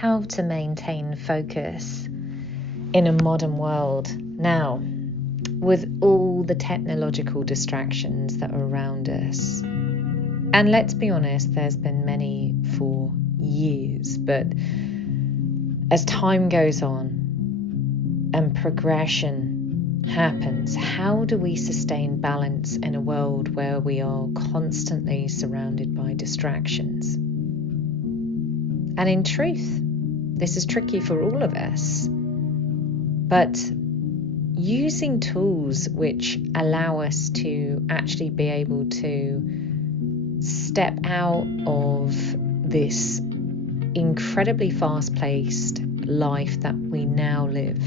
how to maintain focus in a modern world now, with all the technological distractions that are around us. And let's be honest, there's been many for years, but as time goes on and progression happens, how do we sustain balance in a world where we are constantly surrounded by distractions? And in truth, this is tricky for all of us, but using tools which allow us to actually be able to step out of this incredibly fast-paced life that we now live,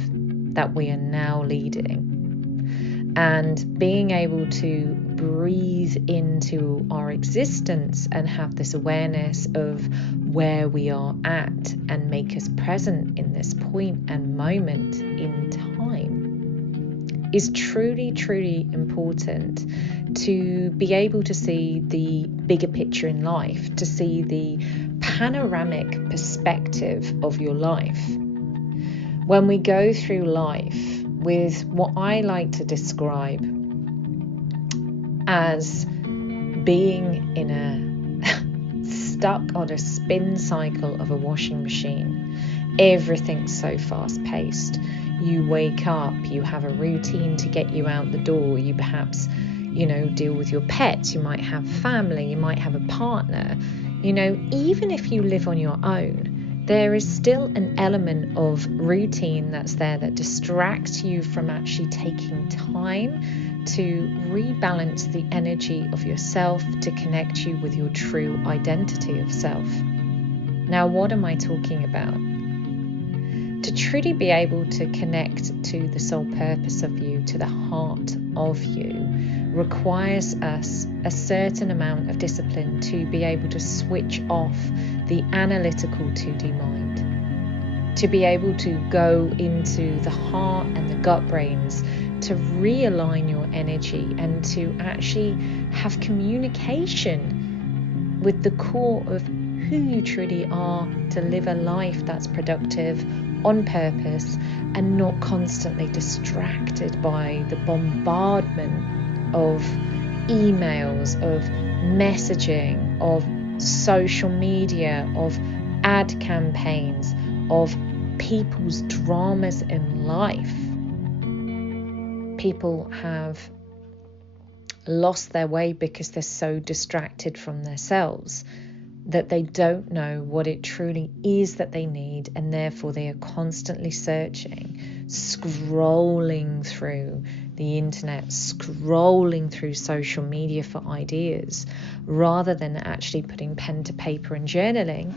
that we are now leading, and being able to breathe into our existence and have this awareness of where we are at and make us present in this point and moment in time is truly, truly important to be able to see the bigger picture in life, to see the panoramic perspective of your life. When we go through life with what I like to describe as being in a stuck on a spin cycle of a washing machine, everything's so fast paced. You wake up, you have a routine to get you out the door, you perhaps deal with your pets, you might have family, you might have a partner. Even if you live on your own, there is still an element of routine that's there that distracts you from actually taking time to rebalance the energy of yourself, to connect you with your true identity of self. Now, what am I talking about? To truly be able to connect to the soul purpose of you, to the heart of you, requires us a certain amount of discipline to be able to switch off the analytical 2D mind, to be able to go into the heart and the gut brains, to realign your energy and to actually have communication with the core of who you truly are, to live a life that's productive, on purpose, and not constantly distracted by the bombardment of emails, of messaging, of social media, of ad campaigns, of people's dramas in life. People have lost their way because they're so distracted from themselves that they don't know what it truly is that they need, and therefore they are constantly searching, scrolling through the internet, scrolling through social media for ideas, rather than actually putting pen to paper and journaling,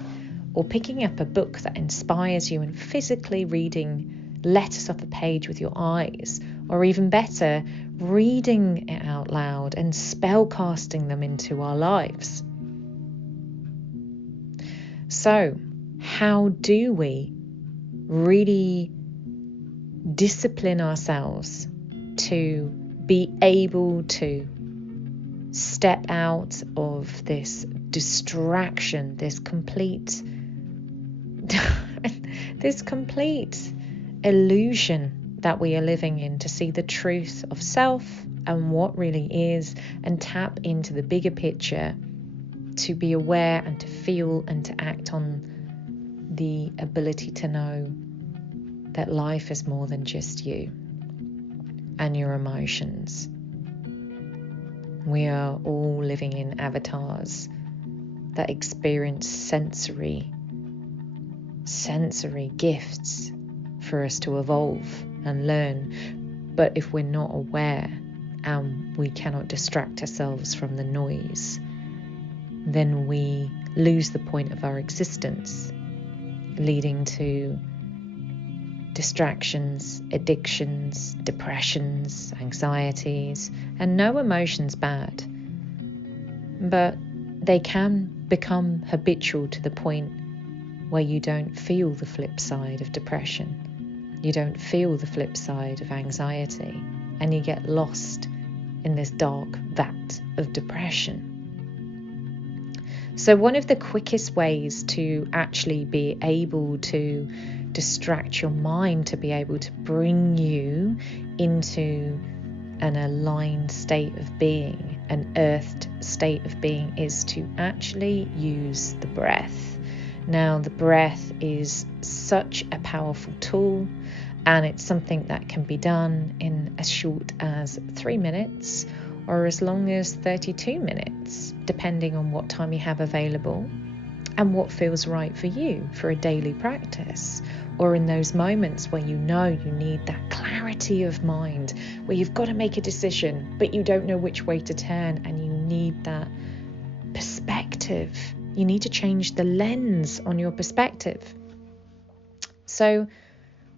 or picking up a book that inspires you and physically reading letters off a page with your eyes, or even better, reading it out loud and spellcasting them into our lives. So, how do we really discipline ourselves to be able to step out of this distraction, this complete illusion that we are living in, to see the truth of self and what really is, and tap into the bigger picture, to be aware and to feel and to act on the ability to know that life is more than just you and your emotions. We are all living in avatars that experience sensory gifts for us to evolve and learn. But if we're not aware and we cannot distract ourselves from the noise, then we lose the point of our existence, leading to distractions, addictions, depressions, anxieties. And no emotion's bad, but they can become habitual to the point where you don't feel the flip side of depression, you don't feel the flip side of anxiety, and you get lost in this dark vat of depression. So one of the quickest ways to actually be able to distract your mind, to be able to bring you into an aligned state of being, an earthed state of being, is to actually use the breath. Now, the breath is such a powerful tool, and it's something that can be done in as short as 3 minutes or as long as 32 minutes, depending on what time you have available and what feels right for you for a daily practice, or in those moments where you know you need that clarity of mind, where you've got to make a decision but you don't know which way to turn, and you need that perspective. You need to change the lens on your perspective. So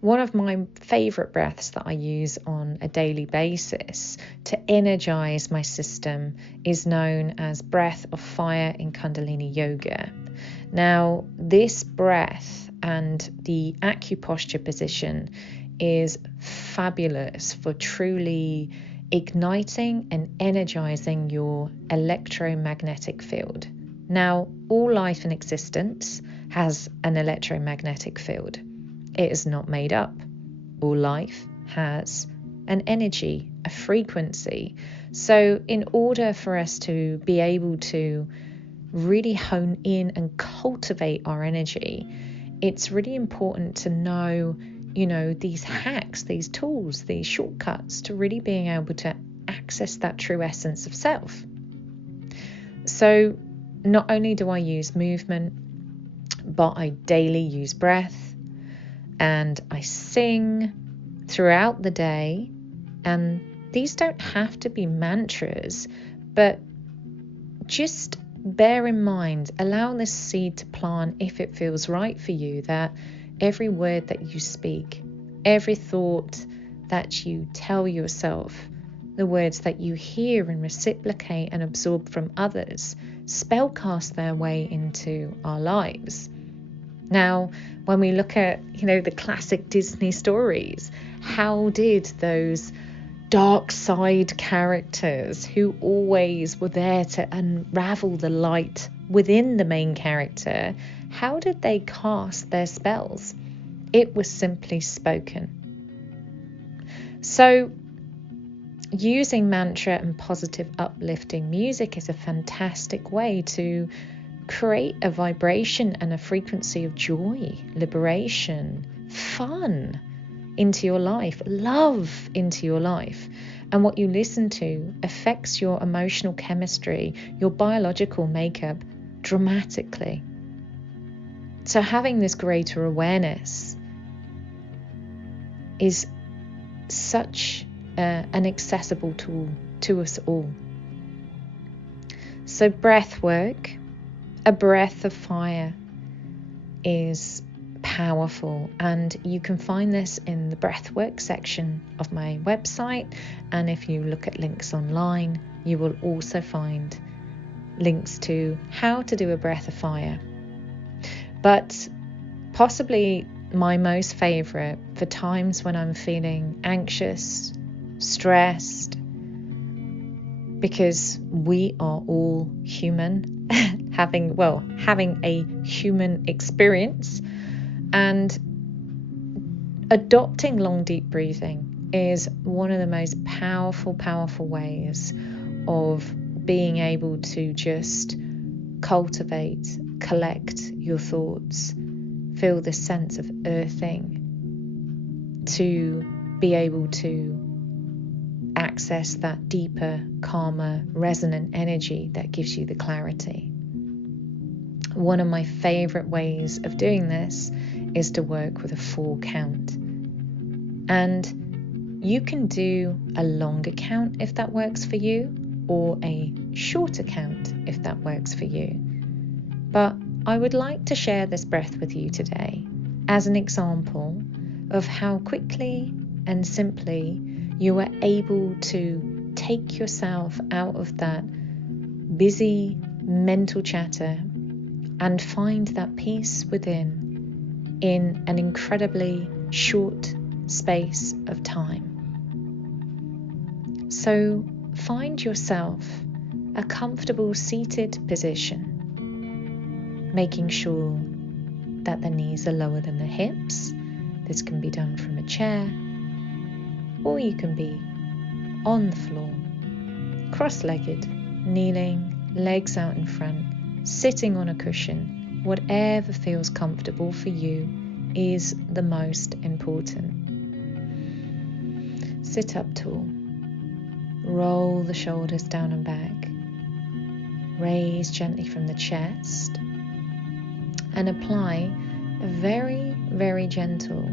one of my favorite breaths that I use on a daily basis to energize my system is known as breath of fire in Kundalini Yoga. Now, this breath and the acuposture position is fabulous for truly igniting and energizing your electromagnetic field. Now, all life in existence has an electromagnetic field. It is not made up. All life has an energy, a frequency. So in order for us to be able to really hone in and cultivate our energy, it's really important to know, these hacks, these tools, these shortcuts to really being able to access that true essence of self. So not only do I use movement, but I daily use breath. And I sing throughout the day, and these don't have to be mantras, but just bear in mind, allow this seed to plant if it feels right for you, that every word that you speak, every thought that you tell yourself, the words that you hear and reciprocate and absorb from others, spellcast their way into our lives. Now, when we look at, the classic Disney stories, how did those dark side characters who always were there to unravel the light within the main character, how did they cast their spells? It was simply spoken. So, using mantra and positive uplifting music is a fantastic way to create a vibration and a frequency of joy, liberation, fun into your life, love into your life. And what you listen to affects your emotional chemistry, your biological makeup dramatically. So having this greater awareness is such an accessible tool to us all. So breath work, a breath of fire, is powerful, and you can find this in the breathwork section of my website, and if you look at links online, you will also find links to how to do a breath of fire. But possibly my most favorite for times when I'm feeling anxious, stressed, because we are all human, having a human experience, and adopting long deep breathing is one of the most powerful ways of being able to just cultivate, collect your thoughts, feel the sense of earthing, to be able to access that deeper, calmer, resonant energy that gives you the clarity. One of my favorite ways of doing this is to work with a 4 count. And you can do a longer count if that works for you, or a shorter count if that works for you. But I would like to share this breath with you today as an example of how quickly and simply you are able to take yourself out of that busy mental chatter and find that peace within in an incredibly short space of time. So find yourself a comfortable seated position. making sure that the knees are lower than the hips. This can be done from a chair, or you can be on the floor, cross-legged, kneeling, legs out in front, sitting on a cushion. Whatever feels comfortable for you is the most important. Sit up tall, roll the shoulders down and back, raise gently from the chest, and apply a very, very gentle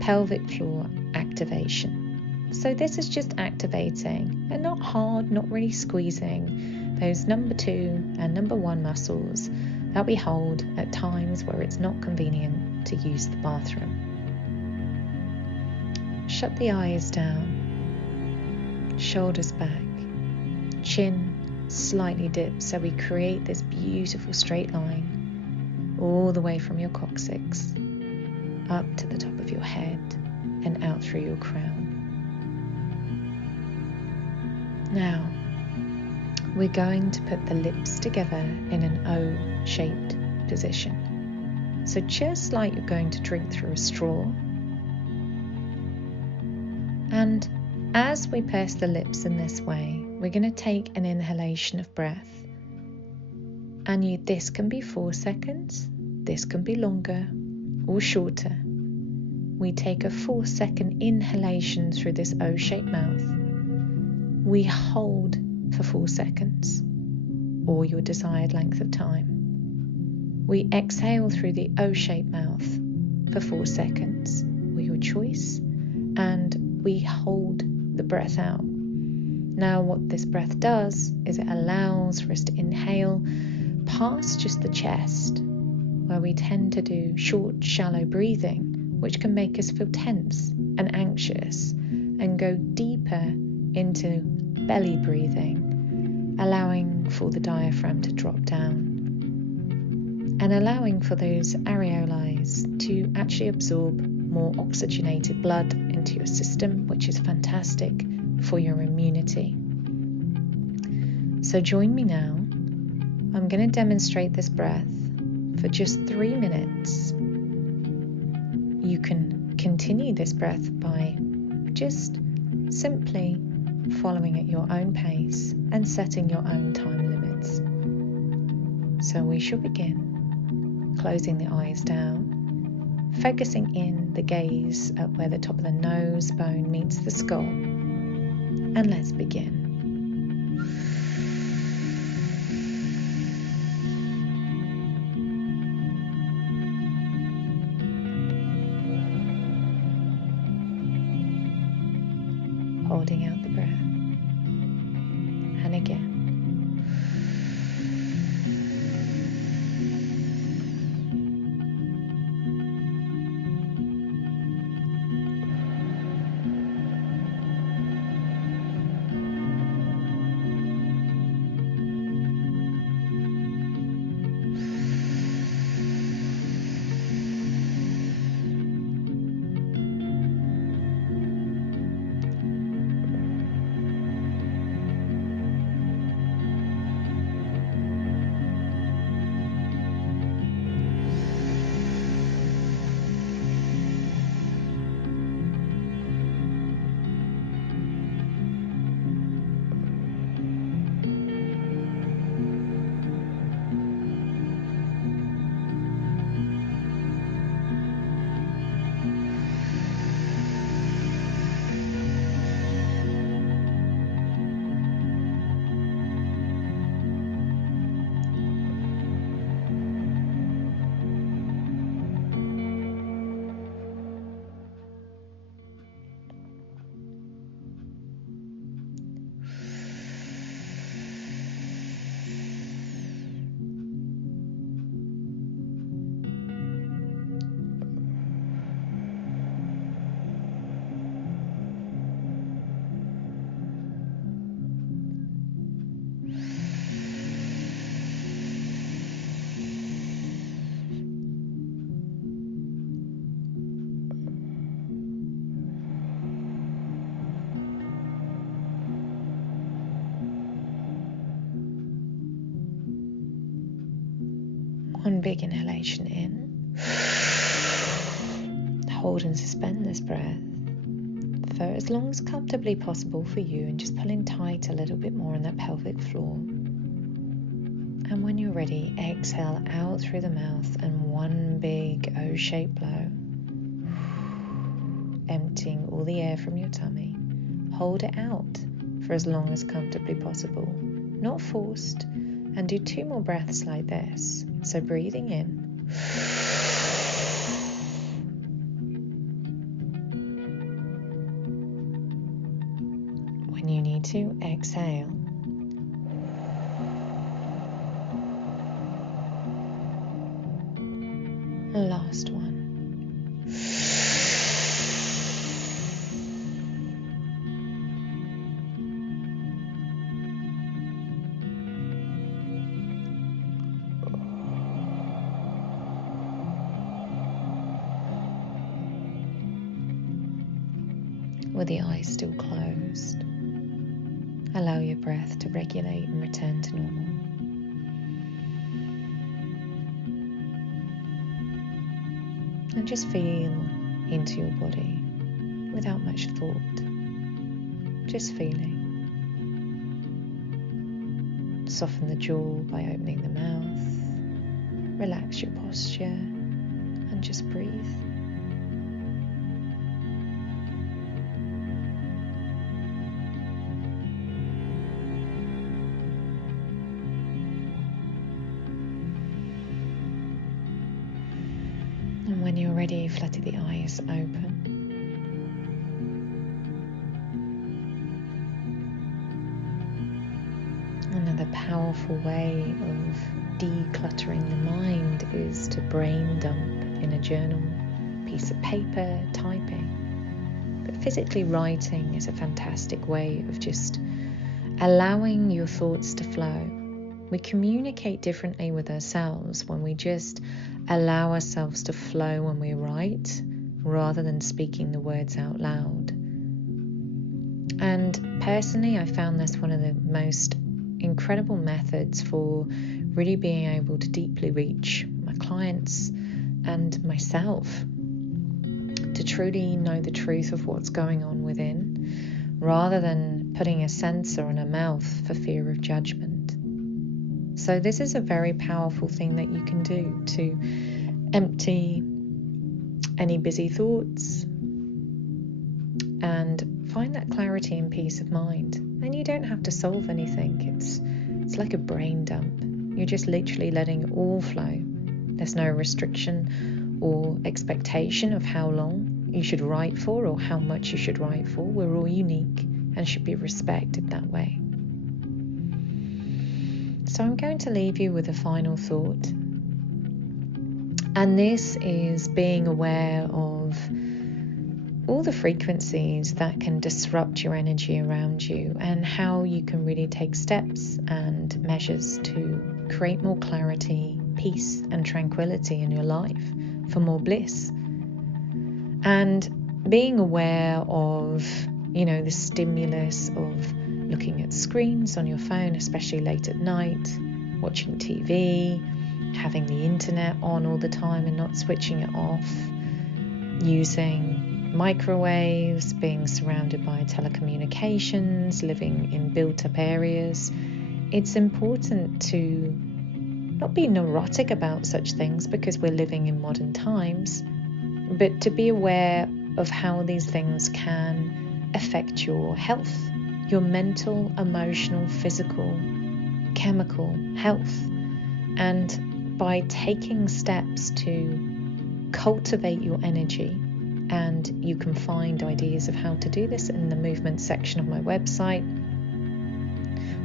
pelvic floor activation. So this is just activating and not hard, not really squeezing those number 2 and number 1 muscles that we hold at times where it's not convenient to use the bathroom. Shut the eyes down, shoulders back, chin slightly dipped, so we create this beautiful straight line all the way from your coccyx up to the top of your head and out through your crown. Now, we're going to put the lips together in an O-shaped position. So just like you're going to drink through a straw. And as we purse the lips in this way, we're going to take an inhalation of breath. And this can be 4 seconds, this can be longer or shorter. We take a 4-second inhalation through this O-shaped mouth. We hold for 4 seconds, or your desired length of time. We exhale through the O-shaped mouth for 4 seconds, or your choice, and we hold the breath out. Now what this breath does is it allows for us to inhale past just the chest, where we tend to do short, shallow breathing, which can make us feel tense and anxious, and go deeper into belly breathing, allowing for the diaphragm to drop down and allowing for those areoles to actually absorb more oxygenated blood into your system, which is fantastic for your immunity. So join me now. I'm going to demonstrate this breath for just 3 minutes. You can continue this breath by just simply following at your own pace and setting your own time limits. So we shall begin, closing the eyes down, focusing in the gaze at where the top of the nose bone meets the skull, and let's begin. Holding out the breath, and again. big inhalation in. Hold and suspend this breath for as long as comfortably possible for you, and just pulling tight a little bit more on that pelvic floor. And when you're ready, exhale out through the mouth and one big O-shaped blow, emptying all the air from your tummy. Hold it out for as long as comfortably possible, not forced, and do 2 more breaths like this. So breathing in, when you need to, exhale. Last one. With the eyes still closed, allow your breath to regulate and return to normal. And just feel into your body without much thought, just feeling. Soften the jaw by opening the mouth, relax your posture, and just breathe. And when you're ready, flutter the eyes open. Another powerful way of decluttering the mind is to brain dump in a journal, piece of paper, typing. But physically writing is a fantastic way of just allowing your thoughts to flow. We communicate differently with ourselves when we just allow ourselves to flow when we write, rather than speaking the words out loud. And personally, I found this one of the most incredible methods for really being able to deeply reach my clients and myself, to truly know the truth of what's going on within, rather than putting a censor on a mouth for fear of judgment. So this is a very powerful thing that you can do to empty any busy thoughts and find that clarity and peace of mind. And you don't have to solve anything. It's like a brain dump. You're just literally letting it all flow. There's no restriction or expectation of how long you should write for or how much you should write for. We're all unique and should be respected that way. So I'm going to leave you with a final thought. And this is being aware of all the frequencies that can disrupt your energy around you, and how you can really take steps and measures to create more clarity, peace and tranquility in your life for more bliss. And being aware of, the stimulus of looking at screens on your phone, especially late at night, watching TV, having the internet on all the time and not switching it off, using microwaves, being surrounded by telecommunications, living in built-up areas. It's important to not be neurotic about such things because we're living in modern times, but to be aware of how these things can affect your health, your mental, emotional, physical, chemical health. And by taking steps to cultivate your energy, and you can find ideas of how to do this in the movement section of my website,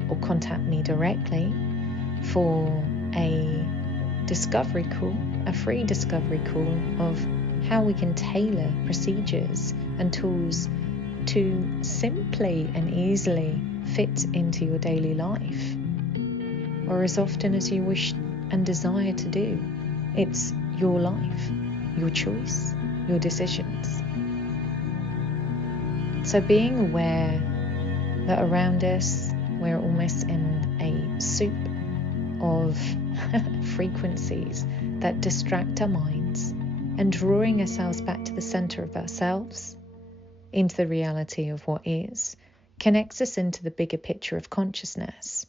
or contact me directly for a discovery call, a free discovery call of how we can tailor procedures and tools to simply and easily fit into your daily life, or as often as you wish and desire to do. It's your life, your choice, your decisions. So being aware that around us we're almost in a soup of frequencies that distract our minds, and drawing ourselves back to the center of ourselves, into the reality of what is, connects us into the bigger picture of consciousness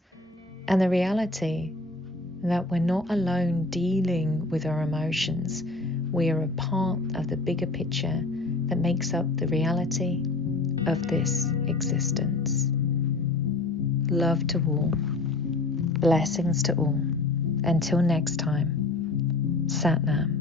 and the reality that we're not alone dealing with our emotions. We are a part of the bigger picture that makes up the reality of this existence. Love to all. Blessings to all. Until next time, Sat Nam.